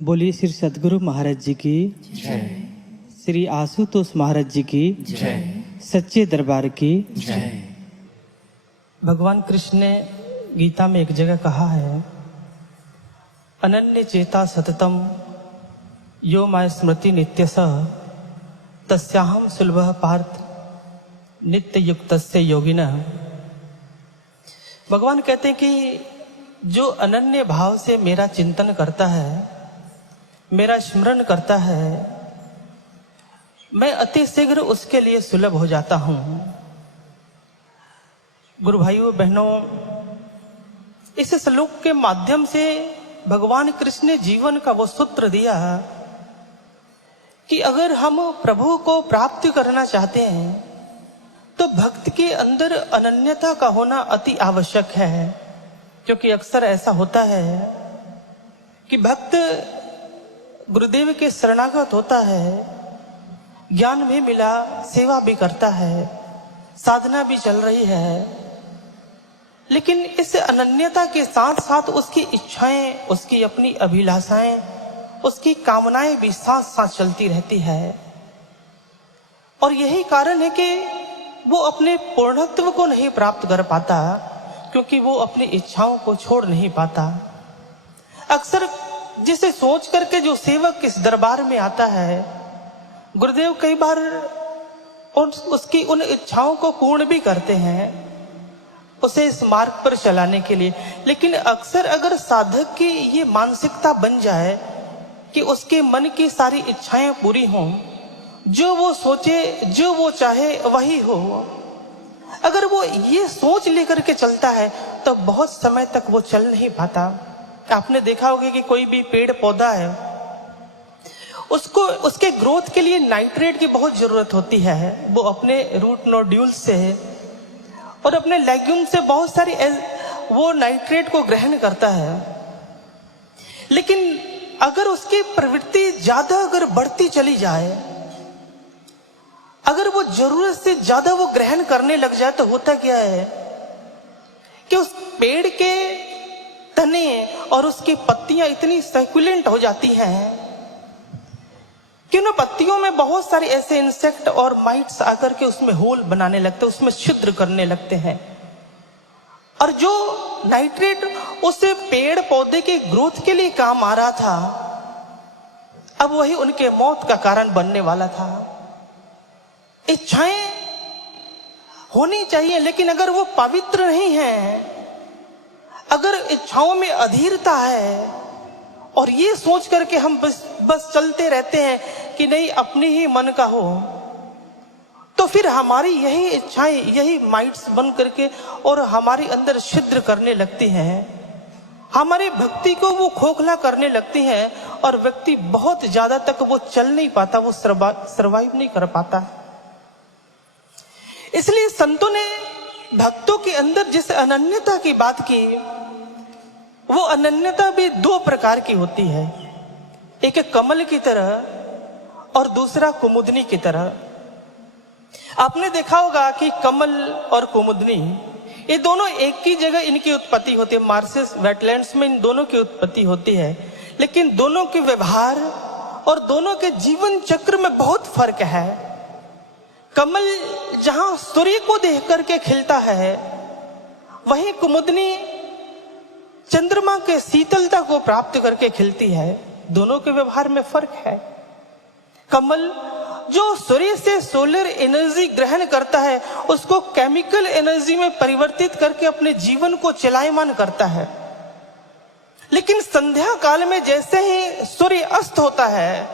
बोलिए श्री सद्गुरु महाराज जी की जय। श्री आशुतोष महाराज जी की जय। सच्चे दरबार की जय। भगवान कृष्ण ने गीता में एक जगह कहा है, अनन्य चेता सततम यो माय स्मृति नित्यसः तस्याहम सुलभः पार्थ नित्य युक्तस्य योगिनः। भगवान कहते हैं कि जो अनन्य भाव से मेरा चिंतन करता है, मेरा स्मरण करता है, मैं अति शीघ्र उसके लिए सुलभ हो जाता हूं। गुरु भाइयों बहनों, इस श्लोक के माध्यम से भगवान कृष्ण ने जीवन का वो सूत्र दिया कि अगर हम प्रभु को प्राप्त करना चाहते हैं तो भक्त के अंदर अनन्यता का होना अति आवश्यक है। क्योंकि अक्सर ऐसा होता है कि भक्त गुरुदेव के शरणागत होता है, ज्ञान भी मिला, सेवा भी करता है, साधना भी चल रही है, लेकिन इस अनन्यता के साथ साथ उसकी इच्छाएं, उसकी अपनी अभिलाषाएं, उसकी कामनाएं भी साथ साथ चलती रहती है। और यही कारण है कि वो अपने पूर्णत्व को नहीं प्राप्त कर पाता, क्योंकि वो अपनी इच्छाओं को छोड़ नहीं पाता। अक्सर जिसे सोच करके जो सेवक इस दरबार में आता है, गुरुदेव कई बार उसकी उन इच्छाओं को पूर्ण भी करते हैं, उसे इस मार्ग पर चलाने के लिए। लेकिन अक्सर अगर साधक की ये मानसिकता बन जाए कि उसके मन की सारी इच्छाएं पूरी हों, जो वो सोचे, जो वो चाहे वही हो, अगर वो ये सोच लेकर के चलता है तो बहुत समय तक वो चल नहीं पाता। आपने देखा होगा कि कोई भी पेड़ पौधा है, उसको उसके ग्रोथ के लिए नाइट्रेट की बहुत जरूरत होती है। वो अपने रूट नोड्यूल से और अपने लेग्यूम से बहुत सारी वो नाइट्रेट को ग्रहण करता है। लेकिन अगर उसकी प्रवृत्ति ज्यादा अगर बढ़ती चली जाए, अगर वो जरूरत से ज्यादा वो ग्रहण करने लग जाए, तो होता क्या है कि उस पेड़ के तने और उसकी पत्तियां इतनी सर्कुलेंट हो जाती हैं कि उन पत्तियों में बहुत सारे ऐसे इंसेक्ट और माइट्स आकर के उसमें होल बनाने लगते हैं, उसमें छिद्र करने लगते हैं। और जो नाइट्रेट उस पेड़ पौधे के ग्रोथ के लिए काम आ रहा था, अब वही उनके मौत का कारण बनने वाला था। इच्छाएं होनी चाहिए, लेकिन अगर वो पवित्र नहीं है, अगर इच्छाओं में अधीरता है और ये सोच करके हम बस चलते रहते हैं कि नहीं अपनी ही मन का हो, तो फिर हमारी यही इच्छाएं, यही माइट्स बन करके और हमारे अंदर छिद्र करने लगती हैं, हमारी भक्ति को वो खोखला करने लगती हैं और व्यक्ति बहुत ज्यादा तक वो चल नहीं पाता, वो सर्वाइव नहीं कर पाता। इसलिए संतों ने भक्तों के अंदर जिस अनन्यता की बात की, वो अनन्यता भी दो प्रकार की होती है, एक कमल की तरह और दूसरा कुमुदनी की तरह। आपने देखा होगा कि कमल और कुमुदनी ये दोनों एक ही जगह इनकी उत्पत्ति होती है, मार्सेस वेटलैंड्स में इन दोनों की उत्पत्ति होती है। लेकिन दोनों के व्यवहार और दोनों के जीवन चक्र में बहुत फर्क है। कमल जहां सूर्य को देख करके खिलता है, वहीं कुमुदनी चंद्रमा के शीतलता को प्राप्त करके खिलती है। दोनों के व्यवहार में फर्क है। कमल जो सूर्य से सोलर एनर्जी ग्रहण करता है, उसको केमिकल एनर्जी में परिवर्तित करके अपने जीवन को चलायमान करता है। लेकिन संध्या काल में जैसे ही सूर्य अस्त होता है,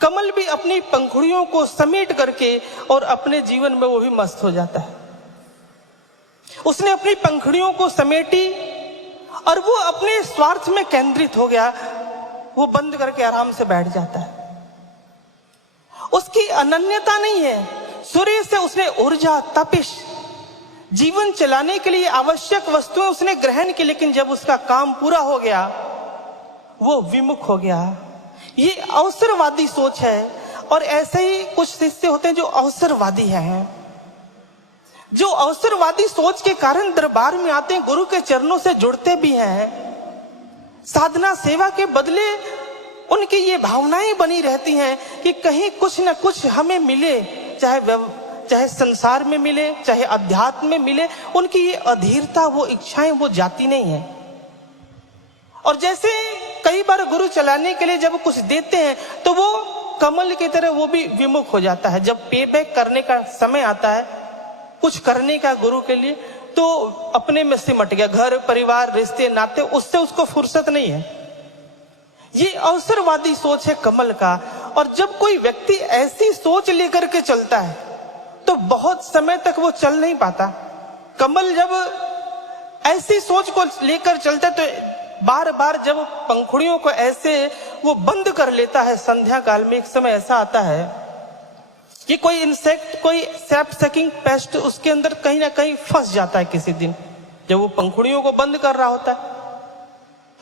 कमल भी अपनी पंखुड़ियों को समेट करके और अपने जीवन में वो भी मस्त हो जाता है। उसने अपनी पंखुड़ियों को समेटी और वो अपने स्वार्थ में केंद्रित हो गया, वो बंद करके आराम से बैठ जाता है। उसकी अनन्यता नहीं है। सूर्य से उसने ऊर्जा, तपिश, जीवन चलाने के लिए आवश्यक वस्तुएं उसने ग्रहण की, लेकिन जब उसका काम पूरा हो गया, वो विमुख हो गया। ये अवसरवादी सोच है। और ऐसे ही कुछ शिष्य होते हैं जो अवसरवादी हैं, जो अवसरवादी सोच के कारण दरबार में आते हैं, गुरु के चरणों से जुड़ते भी हैं, साधना सेवा के बदले उनकी ये भावनाएं बनी रहती हैं कि कहीं कुछ न कुछ हमें मिले, चाहे संसार में मिले, चाहे अध्यात्म में मिले। उनकी ये अधीरता, वो इच्छाएं वो जाती नहीं है। और जैसे कई बार गुरु चलाने के लिए जब कुछ देते हैं तो वो कमल की तरह वो भी विमुख हो जाता है। जब पे बैक करने का समय आता है कुछ करने का गुरु के लिए, तो अपने में सिमट गया, घर परिवार रिश्ते नाते, उससे उसको फुर्सत नहीं है। ये अवसरवादी सोच है कमल का। और जब कोई व्यक्ति ऐसी सोच लेकर के चलता है तो बहुत समय तक वो चल नहीं पाता। कमल जब ऐसी सोच को लेकर चलता है तो बार बार जब पंखुड़ियों को ऐसे वो बंद कर लेता है, संध्या काल में एक समय ऐसा आता है कि कोई इंसेक्ट, कोई सेल्फ सकिंग पेस्ट उसके अंदर कहीं ना कहीं फंस जाता है। किसी दिन जब वो पंखुड़ियों को बंद कर रहा होता है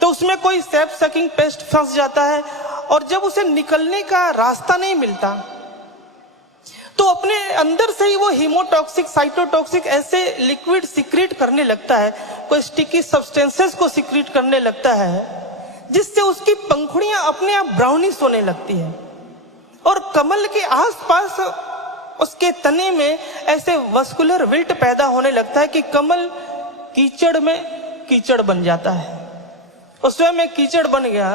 तो उसमें कोई सेल्फ सकिंग पेस्ट फंस जाता है, और जब उसे निकलने का रास्ता नहीं मिलता तो अपने अंदर से ही वो हीमोटॉक्सिक, साइटोटॉक्सिक ऐसे लिक्विड सिक्रीट करने लगता है, कोई स्टिकी सब्सटेंसेस को सिक्रीट करने लगता है, जिससे उसकी पंखुड़ियां अपने आप ब्राउनिश होने लगती है। और कमल के आसपास उसके तने में ऐसे वस्कुलर विल्ट पैदा होने लगता है कि कमल कीचड़ में कीचड़ बन जाता है। उसमें में कीचड़ बन गया,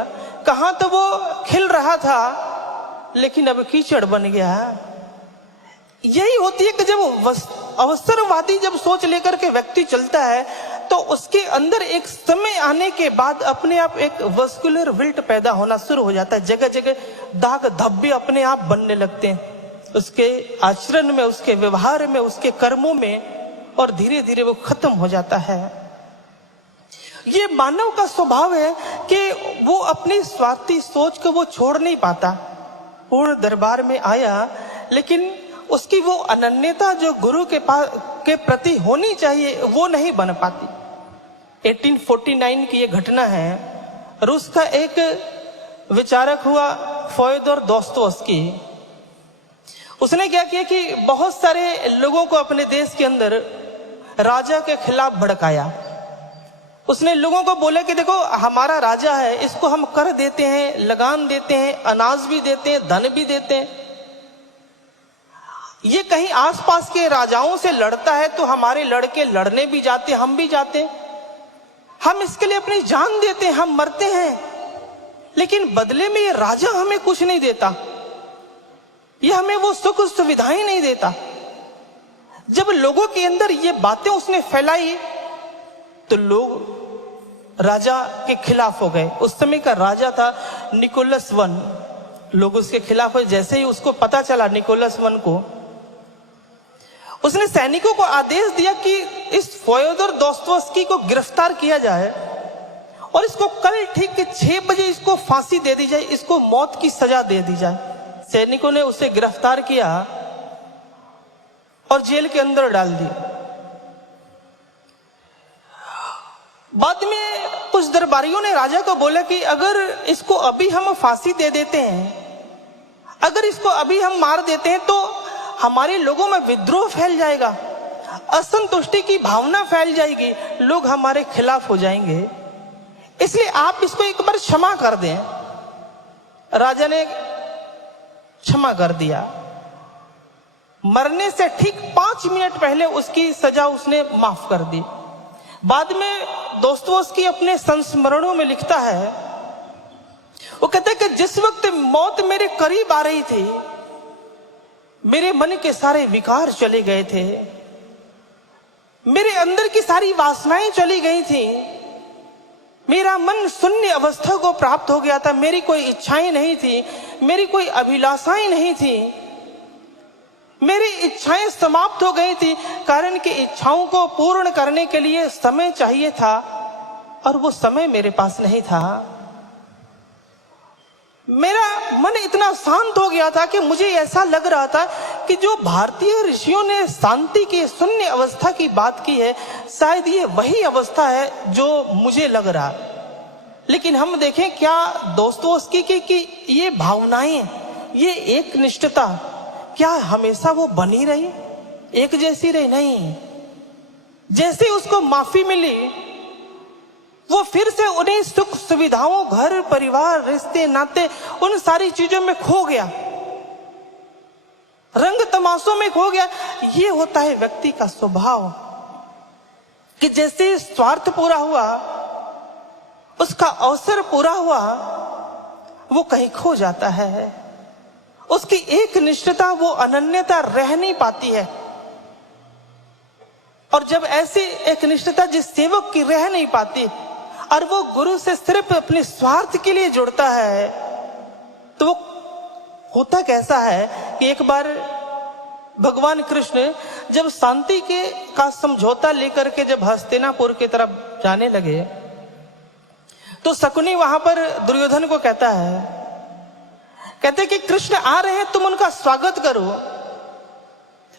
कहां तो वो खिल रहा था लेकिन अब कीचड़ बन गया। यही होती है कि जब अवसरवादी जब सोच लेकर के व्यक्ति चलता है तो उसके अंदर एक समय आने के बाद अपने आप एक वस्कुलर विल्ट पैदा होना शुरू हो जाता है। जगह जगह दाग धब्बे अपने आप बनने लगते हैं उसके आचरण में, उसके व्यवहार में, उसके कर्मों में, और धीरे धीरे वो खत्म हो जाता है। ये मानव का स्वभाव है कि वो अपनी स्वार्थी सोच को वो छोड़ नहीं पाता। पूर्ण दरबार में आया लेकिन उसकी वो अनन्यता जो गुरु के प्रति होनी चाहिए वो नहीं बन पाती। 1849 की ये घटना है। रूस का एक विचारक हुआ फ्योदोर दोस्तोवस्की। उसने क्या किया कि बहुत सारे लोगों को अपने देश के अंदर राजा के खिलाफ भड़काया। उसने लोगों को बोला कि देखो हमारा राजा है, इसको हम कर देते हैं, लगान देते हैं, अनाज भी देते हैं, धन भी देते हैं। ये कहीं आसपास के राजाओं से लड़ता है तो हमारे लड़के लड़ने भी जाते, हम भी जाते हैं, हम इसके लिए अपनी जान देते हैं, हम मरते हैं, लेकिन बदले में ये राजा हमें कुछ नहीं देता, ये हमें वो सुख सुविधाएं नहीं देता। जब लोगों के अंदर ये बातें उसने फैलाई तो लोग राजा के खिलाफ हो गए। उस समय का राजा था निकोलस वन। लोग उसके खिलाफ हुए। जैसे ही उसको पता चला निकोलस वन को, उसने सैनिकों को आदेश दिया कि इस फ्योदोर दोस्तोवस्की को गिरफ्तार किया जाए और इसको कल ठीक 6 बजे इसको फांसी दे दी जाए, इसको मौत की सजा दे दी जाए। सैनिकों ने उसे गिरफ्तार किया और जेल के अंदर डाल दिया। बाद में कुछ दरबारियों ने राजा को बोला कि अगर इसको अभी हम फांसी दे देते हैं, अगर इसको अभी हम मार देते हैं तो हमारे लोगों में विद्रोह फैल जाएगा, असंतुष्टि की भावना फैल जाएगी, लोग हमारे खिलाफ हो जाएंगे, इसलिए आप इसको एक बार क्षमा कर दें। राजा ने क्षमा कर दिया। मरने से ठीक 5 मिनट पहले उसकी सजा उसने माफ कर दी। बाद में दोस्तोवस्की अपने संस्मरणों में लिखता है, वो कहता है कि जिस वक्त मौत मेरे करीब आ रही थी, मेरे मन के सारे विकार चले गए थे, मेरे अंदर की सारी वासनाएं चली गई थी, मेरा मन शून्य अवस्था को प्राप्त हो गया था, मेरी कोई इच्छाएं नहीं थी, मेरी कोई अभिलाषाएं नहीं थी, मेरी इच्छाएं समाप्त हो गई थी, कारण कि इच्छाओं को पूर्ण करने के लिए समय चाहिए था और वो समय मेरे पास नहीं था। मेरा मन इतना शांत हो गया था कि मुझे ऐसा लग रहा था कि जो भारतीय ऋषियों ने शांति की शून्य अवस्था की बात की है, शायद ये वही अवस्था है जो मुझे लग रहा। लेकिन हम देखें क्या दोस्तोवस्की की ये भावनाएं, ये एक निष्ठता, क्या हमेशा वो बनी रही, एक जैसी रही? नहीं। जैसे उसको माफी मिली वो फिर से उन्हीं सुख सुविधाओं, घर परिवार, रिश्ते नाते, उन सारी चीजों में खो गया, रंग तमाशों में खो गया। ये होता है व्यक्ति का स्वभाव कि जैसे स्वार्थ पूरा हुआ, उसका अवसर पूरा हुआ, वो कहीं खो जाता है। उसकी एक निष्ठता, वो अनन्यता रह नहीं पाती है। और जब ऐसी एक निष्ठता जिस सेवक की रह नहीं पाती और वो गुरु से सिर्फ अपने स्वार्थ के लिए जुड़ता है, तो वो होता कैसा है कि एक बार भगवान कृष्ण जब शांति का समझौता लेकर के जब हस्तिनापुर की तरफ जाने लगे, तो शकुनी वहां पर दुर्योधन को कहता है, कहते कि कृष्ण आ रहे हैं, तुम उनका स्वागत करो,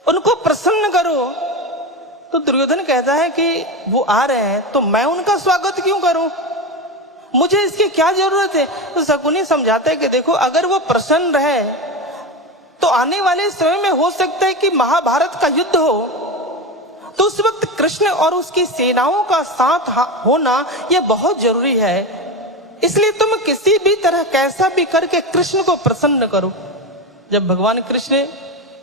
उनको प्रसन्न करो। तो दुर्योधन कहता है कि वो आ रहे हैं तो मैं उनका स्वागत क्यों करूं, मुझे इसकी क्या जरूरत है। तो शकुनी समझाता है कि देखो, अगर वो प्रसन्न रहे तो आने वाले समय में हो सकता है कि महाभारत का युद्ध हो, तो उस वक्त कृष्ण और उसकी सेनाओं का साथ होना यह बहुत जरूरी है। इसलिए तुम किसी भी तरह कैसा भी करके कृष्ण को प्रसन्न करो। जब भगवान कृष्ण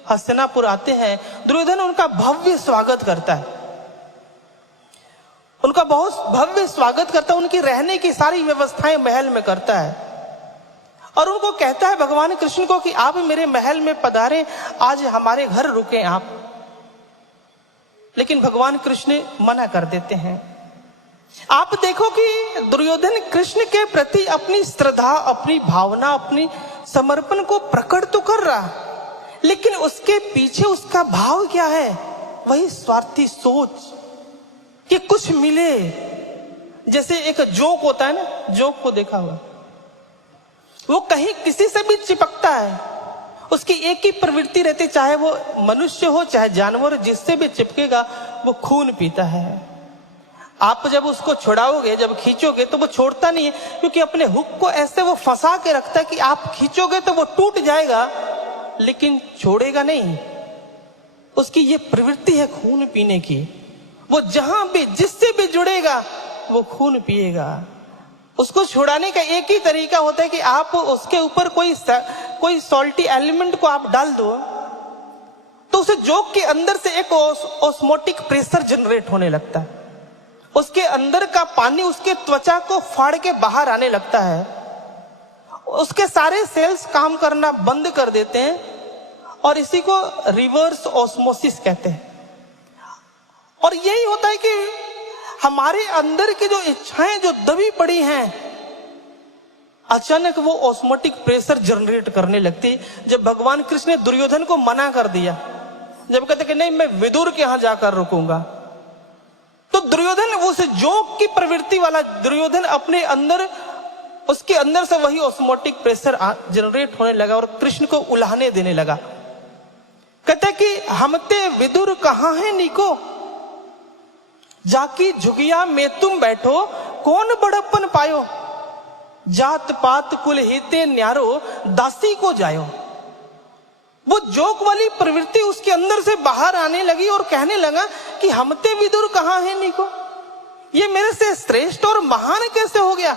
हस्तिनापुर आते हैं, दुर्योधन उनका भव्य स्वागत करता है, उनका बहुत भव्य स्वागत करता है, उनकी रहने की सारी व्यवस्थाएं महल में करता है और उनको कहता है भगवान कृष्ण को कि आप मेरे महल में पधारें, आज हमारे घर रुके आप। लेकिन भगवान कृष्ण मना कर देते हैं। आप देखो कि दुर्योधन कृष्ण के प्रति अपनी श्रद्धा, अपनी भावना, अपनी समर्पण को प्रकट तो कर रहा, लेकिन उसके पीछे उसका भाव क्या है, वही स्वार्थी सोच कि कुछ मिले। जैसे एक जोक होता है ना, जोक को देखा हुआ, वो कहीं किसी से भी चिपकता है, उसकी एक ही प्रवृत्ति रहती, चाहे वो मनुष्य हो चाहे जानवर, जिससे भी चिपकेगा वो खून पीता है। आप जब उसको छुड़ाओगे, जब खींचोगे तो वो छोड़ता नहीं है, क्योंकि अपने हुक को ऐसे वो फंसा के रखता है कि आप खींचोगे तो वो टूट जाएगा लेकिन छोड़ेगा नहीं। उसकी ये प्रवृत्ति है खून पीने की। वो जहां भी जिससे भी जुड़ेगा वो खून पिएगा। उसको छुड़ाने का एक ही तरीका होता है कि आप उसके ऊपर कोई सॉल्टी एलिमेंट को आप डाल दो, तो उसे जोक के अंदर से एक ऑस्मोटिक प्रेशर जनरेट होने लगता है। उसके अंदर का पानी उसके त्वचा को फाड़ के बाहर आने लगता है, उसके सारे सेल्स काम करना बंद कर देते हैं और इसी को रिवर्स ऑस्मोसिस कहते हैं। और यही होता है कि हमारे अंदर की जो इच्छाएं जो दबी पड़ी हैं, अचानक वो ऑस्मोटिक प्रेशर जनरेट करने लगती। जब भगवान कृष्ण ने दुर्योधन को मना कर दिया, जब कहते कि नहीं मैं विदुर के यहां जाकर रुकूंगा, तो दुर्योधन उस जोक की प्रवृत्ति वाला दुर्योधन अपने अंदर, उसके अंदर से वही ऑस्मोटिक प्रेशर जनरेट होने लगा और कृष्ण को उलाहने देने लगा। कहते कि हमते विदुर कहां है नीको, जाकी झुगिया में तुम बैठो, कौन बड़प्पन पायो, जात पात कुल हिते न्यारो, दासी को जायो। वो जोक वाली प्रवृत्ति उसके अंदर से बाहर आने लगी और कहने लगा कि हमते विदुर कहां है नीको, ये मेरे से श्रेष्ठ और महान कैसे हो गया।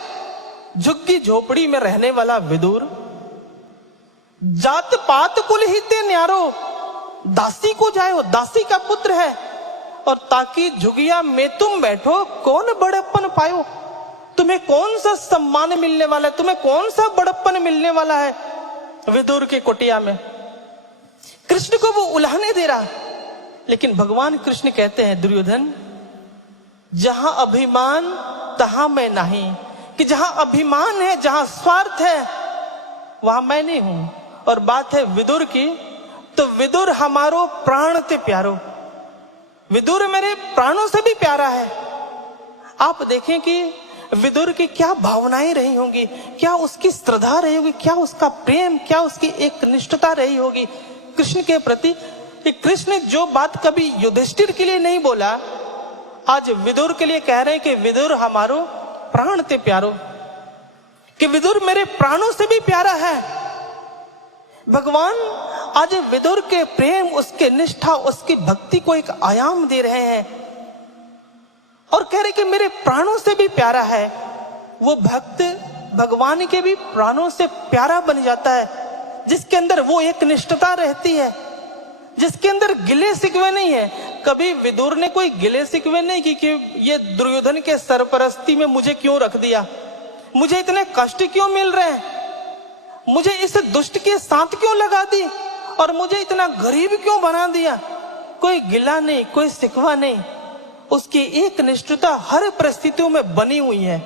झुग्गी झोपड़ी में रहने वाला विदुर, जात पात कुल हिते न्यारो, दासी को जायो, दासी का पुत्र है, और ताकि झुगिया में तुम बैठो, कौन बड़प्पन पायो, तुम्हें कौन सा सम्मान मिलने वाला है, तुम्हें कौन सा बड़प्पन मिलने वाला है विदुर के कुटिया में। कृष्ण को वो उलाहने दे रहा, लेकिन भगवान कृष्ण कहते हैं दुर्योधन, जहां अभिमान तहां मैं नहीं, कि जहां अभिमान है, जहां स्वार्थ है, वहां मैं नहीं हूं। और बात है विदुर की, तो विदुर हमारो प्राण ते प्यारो, विदुर मेरे प्राणों से भी प्यारा है। आप देखें कि विदुर की क्या भावनाएं रही होंगी, क्या उसकी श्रद्धा रही होगी, क्या उसका प्रेम, क्या उसकी एक निष्ठता रही होगी कृष्ण के प्रति। कि कृष्ण जो बात कभी युधिष्ठिर के लिए नहीं बोला, आज विदुर के लिए कह रहे हैं कि विदुर हमारो प्राण ते प्यारो, कि विदुर मेरे प्राणों से भी प्यारा है। भगवान आज विदुर के प्रेम, उसके निष्ठा, उसकी भक्ति को एक आयाम दे रहे हैं। और कह रहे कि मेरे प्राणों से भी प्यारा है। वो भक्त भगवान के भी प्राणों से प्यारा बन जाता है जिसके अंदर वो एक निष्ठता रहती है, जिसके अंदर गिले सिकवे नहीं है। कभी विदुर ने कोई गिले सिकवे नहीं की कि ये दुर्योधन के सरपरस्ती में मुझे क्यों रख दिया, मुझे इतने कष्ट क्यों मिल रहे हैं, मुझे इस दुष्ट के साथ क्यों लगा दी और मुझे इतना गरीब क्यों बना दिया। कोई गिला नहीं, कोई सिकवा नहीं, उसकी एक निष्ठता हर परिस्थितियों में बनी हुई है।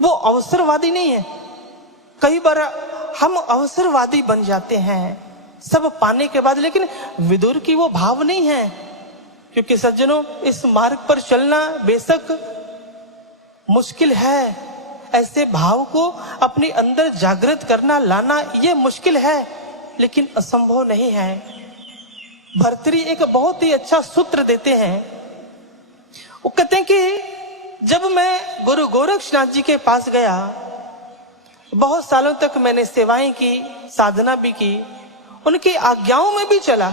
वो अवसरवादी नहीं है। कई बार हम अवसरवादी बन जाते हैं सब पाने के बाद, लेकिन विदुर की वो भाव नहीं है। क्योंकि सज्जनों, इस मार्ग पर चलना बेशक मुश्किल है, ऐसे भाव को अपने अंदर जागृत करना, लाना ये मुश्किल है, लेकिन असंभव नहीं है। भर्तृहरि एक बहुत ही अच्छा सूत्र देते हैं। वो कहते हैं कि जब मैं गुरु गोरक्षनाथ जी के पास गया, बहुत सालों तक मैंने सेवाएं की, साधना भी की, उनकी आज्ञाओं में भी चला,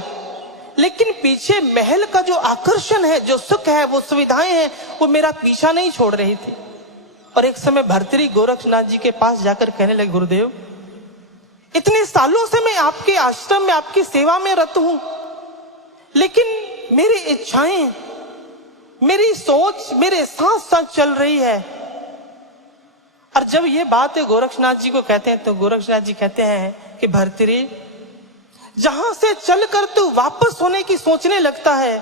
लेकिन पीछे महल का जो आकर्षण है, जो सुख है, वो सुविधाएं हैं, वो मेरा पीछा नहीं छोड़ रही थी। और एक समय भर्तृहरि गोरक्षनाथ जी के पास जाकर कहने लगे, गुरुदेव, इतने सालों से मैं आपके आश्रम में आपकी सेवा में रत हूं, लेकिन मेरी इच्छाएं, मेरी सोच मेरे साथ साथ चल रही है। और जब ये बात गोरक्षनाथ जी को कहते हैं तो गोरक्षनाथ जी कहते हैं कि भर्तृहरि, जहां से चलकर तू वापस होने की सोचने लगता है,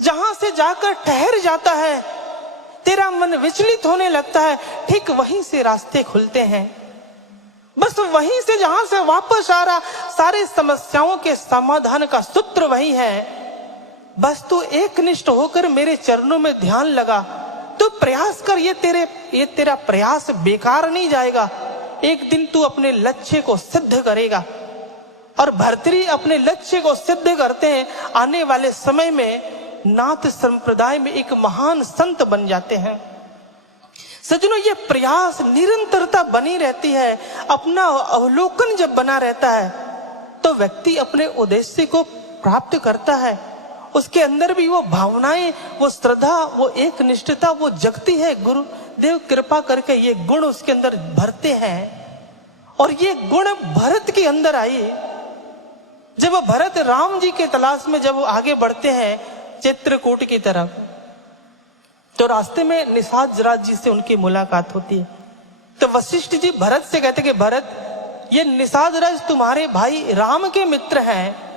जहां से जाकर ठहर जाता है, तेरा मन विचलित होने लगता है, ठीक वहीं से रास्ते खुलते हैं। बस वहीं से जहां से वापस आ रहा, सारे समस्याओं के समाधान का सूत्र वही है। बस तू एकनिष्ठ होकर मेरे चरणों में ध्यान लगा, तू प्रयास कर, ये तेरा प्रयास बेकार नहीं जाएगा। एक दिन तू अपने लक्ष्य को सिद्ध करेगा। और भर्तृहरि अपने लक्ष्य को सिद्ध करते हैं, आने वाले समय में नाथ संप्रदाय में एक महान संत बन जाते हैं। सज्जनों, ये प्रयास निरंतरता बनी रहती है। अपना अवलोकन जब बना रहता है तो व्यक्ति अपने उद्देश्य को प्राप्त करता है। उसके अंदर भी वो भावनाएं, वो श्रद्धा, वो एक निष्ठता वो जगती है। गुरुदेव कृपा करके ये गुण उसके अंदर भरते हैं। और ये गुण भरत के अंदर आई। जब भरत राम जी के तलाश में जब वो आगे बढ़ते हैं चित्रकूट की तरफ, तो रास्ते में निषाद राज जी से उनकी मुलाकात होती है। तो वशिष्ठ जी भरत से कहते कि भरत, ये निषाद राज तुम्हारे भाई राम के मित्र हैं।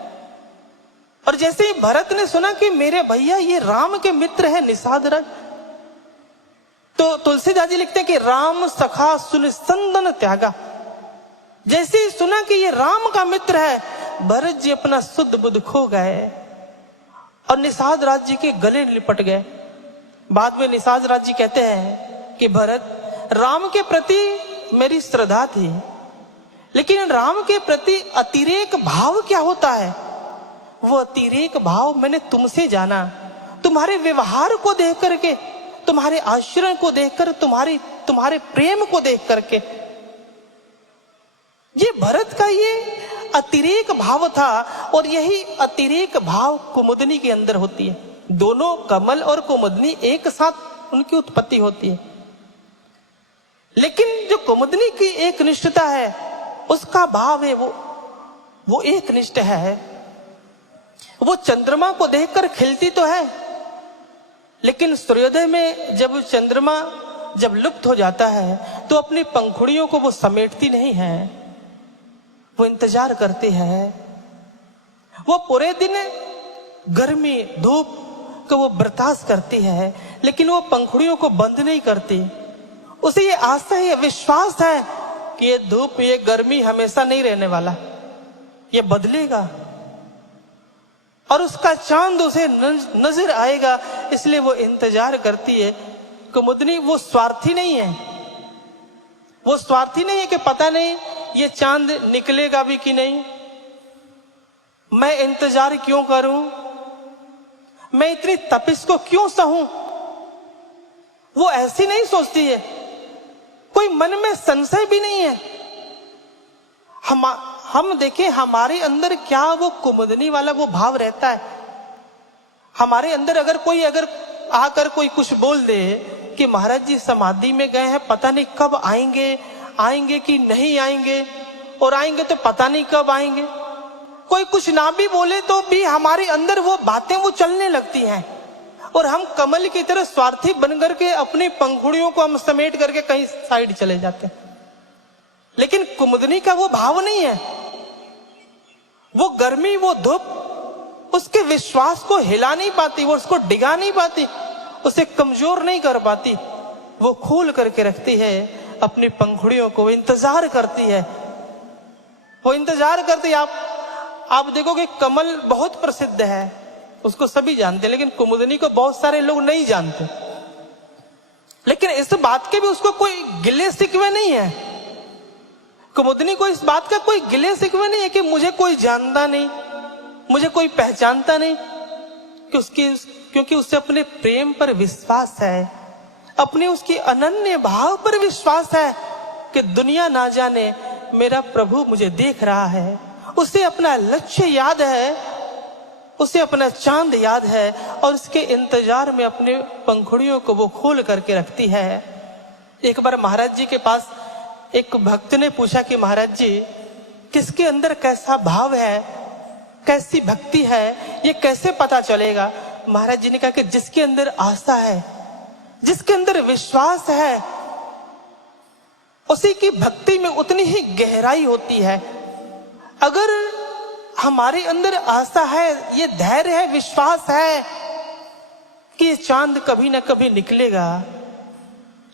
और जैसे ही भरत ने सुना कि मेरे भैया ये राम के मित्र हैं निषाद राज, तो तुलसीदास जी लिखते हैं कि राम सखा सुन संदन त्यागा। जैसे ही सुना कि ये राम का मित्र है, भरत जी अपना शुद्ध बुद्ध खो गए और निषाद राज जी के गले लिपट गए। बाद में निषाद राज जी कहते हैं कि भरत, राम के प्रति मेरी श्रद्धा थी, लेकिन राम के प्रति अतिरेक भाव क्या होता है, वो अतिरेक भाव मैंने तुमसे जाना। तुम्हारे व्यवहार को देख करके, तुम्हारे आचरण को देखकर, तुम्हारे प्रेम को देख करके, ये भरत का ये अतिरेक भाव था। और यही अतिरेक भाव कुमुदनी के अंदर होती है। दोनों कमल और कुमुदनी एक साथ उनकी उत्पत्ति होती है, लेकिन जो कुमुदनी की एक निष्ठता है, उसका भाव है वो एक निष्ठ है। वो चंद्रमा को देखकर खिलती तो है, लेकिन सूर्योदय में जब चंद्रमा जब लुप्त हो जाता है तो अपनी पंखुड़ियों को वो समेटती नहीं है, वो इंतजार करती है। वो पूरे दिन गर्मी धूप को वो बर्दाश्त करती है, लेकिन वो पंखुड़ियों को बंद नहीं करती। उसे ये आशा है, विश्वास है कि ये धूप, ये गर्मी हमेशा नहीं रहने वाला, ये बदलेगा और उसका चांद उसे नजर आएगा, इसलिए वो इंतजार करती है। कुमुदनी वो स्वार्थी नहीं है, वो स्वार्थी नहीं है कि पता नहीं ये चांद निकलेगा भी कि नहीं, मैं इंतजार क्यों करूं, मैं इतनी तपिश को क्यों सहूं। वो ऐसी नहीं सोचती है, कोई मन में संशय भी नहीं है। हम देखें हमारे अंदर क्या वो कुमुदनी वाला वो भाव रहता है। हमारे अंदर अगर आकर कोई कुछ बोल दे कि महाराज जी समाधि में गए हैं, पता नहीं कब आएंगे, आएंगे कि नहीं आएंगे, और आएंगे तो पता नहीं कब आएंगे। कोई कुछ ना भी बोले तो भी हमारे अंदर वो बातें वो चलने लगती हैं, और हम कमल की तरह स्वार्थी बन करके अपनी पंखुड़ियों को हम समेट करके कहीं साइड चले जाते हैं। लेकिन कुमुदनी का वो भाव नहीं है। वो गर्मी, वो धूप उसके विश्वास को हिला नहीं पाती, वो उसको डिगा नहीं पाती, उसे कमजोर नहीं कर पाती। वो खोल करके रखती है अपनी पंखुड़ियों को, इंतजार करती है, वो इंतजार करती है। आप देखोगे कमल बहुत प्रसिद्ध है, उसको सभी जानते हैं, लेकिन कुमुदनी को बहुत सारे लोग नहीं जानते। लेकिन इस बात के भी उसको कोई गिले शिकवे नहीं है। कुमुदनी को इस बात का कोई गिले शिकवे नहीं है कि मुझे कोई जानता नहीं, मुझे कोई पहचानता नहीं, क्योंकि उसे अपने प्रेम पर विश्वास है, अपने उसकी अनन्य भाव पर विश्वास है कि दुनिया ना जाने मेरा प्रभु मुझे देख रहा है। उसे अपना लक्ष्य याद है, उसे अपना चांद याद है, और उसके इंतजार में अपने पंखुड़ियों को वो खोल करके रखती है। एक बार महाराज जी के पास एक भक्त ने पूछा कि महाराज जी, किसके अंदर कैसा भाव है, कैसी भक्ति है, ये कैसे पता चलेगा? महाराज जी ने कहा कि जिसके अंदर आस्था है, जिसके अंदर विश्वास है, उसी की भक्ति में उतनी ही गहराई होती है। अगर हमारे अंदर आस्था है, ये धैर्य है, विश्वास है कि ये चांद कभी ना कभी निकलेगा,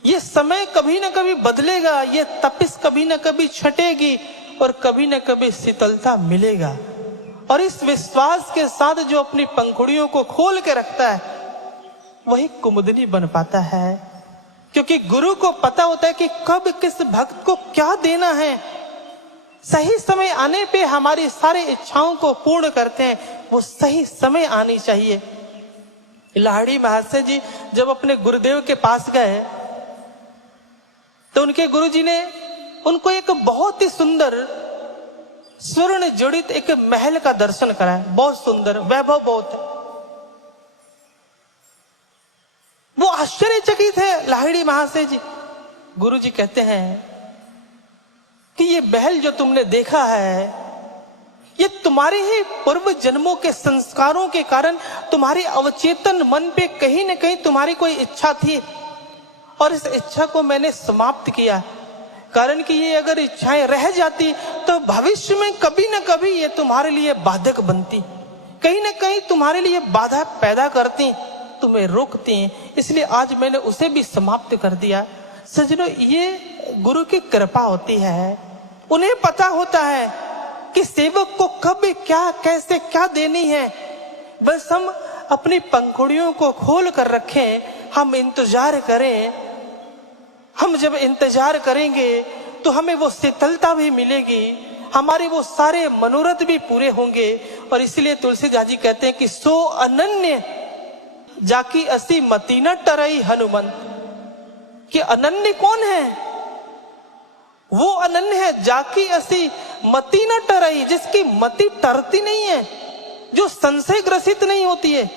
ये समय कभी ना कभी बदलेगा, ये तपिश कभी ना कभी छटेगी, और कभी ना कभी शीतलता मिलेगा, और इस विश्वास के साथ जो अपनी पंखुड़ियों को खोल के रखता है, वही कुमुदनी बन पाता है। क्योंकि गुरु को पता होता है कि कब किस भक्त को क्या देना है। सही समय आने पे हमारी सारी इच्छाओं को पूर्ण करते हैं, वो सही समय आनी चाहिए। लाहिड़ी महाशय जी जब अपने गुरुदेव के पास गए तो उनके गुरुजी ने उनको एक बहुत ही सुंदर स्वर्ण जड़ित एक महल का दर्शन कराया। बहुत सुंदर, वैभव बहुत है। वो आश्चर्यचकित है लाहिड़ी महाशय जी। गुरुजी कहते हैं कि ये महल जो तुमने देखा है, ये तुम्हारे ही पूर्व जन्मों के संस्कारों के कारण तुम्हारे अवचेतन मन पे कहीं न कहीं तुम्हारी कोई इच्छा थी, और इस इच्छा को मैंने समाप्त किया। कारण कि ये अगर इच्छाएं रह जाती तो भविष्य में कभी न कभी ये तुम्हारे लिए बाधक बनती, कहीं न कहीं तुम्हारे लिए बाधा पैदा करती, तुम्हें रोकती। इसलिए आज मैंने उसे भी समाप्त कर दिया। सजनों, ये गुरु की कृपा होती है। उन्हें पता होता है कि सेवक को कब क्या, कैसे क्या देनी है। बस हम अपनी पंखुड़ियों को खोल कर रखें, हम इंतजार करें। हम जब इंतजार करेंगे तो हमें वो शीतलता भी मिलेगी, हमारे वो सारे मनोरथ भी पूरे होंगे। और इसलिए तुलसीदास जी कहते हैं कि सो अनन्य जाकी असी मती न टरई हनुमंत। कि अनन्य कौन है? वो अनन्य है जाकी असी मती न टरई, जिसकी मति टरती नहीं है, जो संशय ग्रसित नहीं होती है,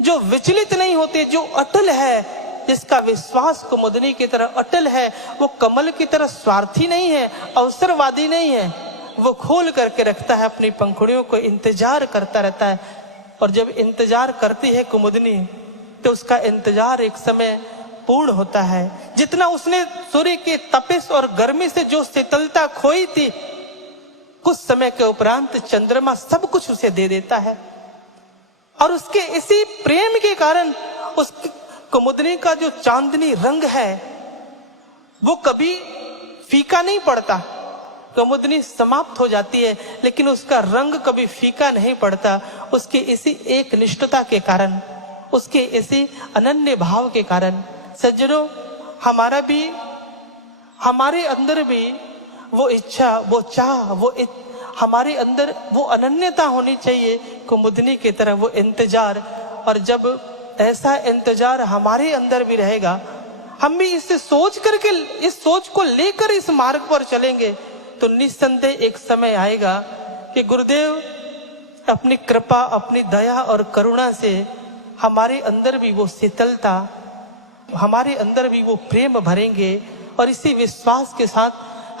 जो विचलित नहीं होती है, जो अटल है, जिसका विश्वास कुमुदनी की तरह अटल है। वो कमल की तरह स्वार्थी नहीं है, अवसरवादी नहीं है। वो खोल करके रखता है अपनी पंखुड़ियों को, इंतजार करता रहता है। और जब इंतजार करती है कुमुदनी तो उसका इंतजार एक समय पूर्ण होता है। जितना उसने सूर्य के तपिश और गर्मी से जो शीतलता खोई थी, कुछ समय के उपरांत चंद्रमा सब कुछ उसे दे देता है। और उसके इसी प्रेम के कारण उस कुमुदनी का जो चांदनी रंग है वो कभी फीका नहीं पड़ता। कुमुदनी समाप्त हो जाती है लेकिन उसका रंग कभी फीका नहीं पड़ता। उसके इसी एक निष्ठता के कारण, उसके इसी अनन्य भाव के कारण। सज्जनों, हमारे अंदर भी वो इच्छा, वो चाह, हमारे अंदर वो अनन्यता होनी चाहिए कुमुदनी की तरह, वो इंतजार। और जब ऐसा इंतजार हमारे अंदर भी रहेगा, हम भी इससे सोच करके, इस सोच को लेकर इस मार्ग पर चलेंगे, तो निस्संदेह एक समय आएगा कि गुरुदेव अपनी कृपा, अपनी दया और करुणा से हमारे अंदर भी वो शीतलता, हमारे अंदर भी वो प्रेम भरेंगे और इसी विश्वास के साथ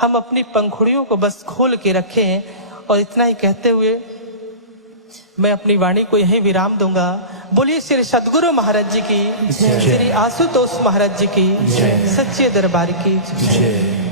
हम अपनी पंखुड़ियों को बस खोल के रखें। और इतना ही कहते हुए मैं अपनी वाणी को यहीं विराम दूंगा। बोलिए श्री सद्गुरु महाराज जी की, श्री आशुतोष महाराज जी की, सच्चे दरबार की।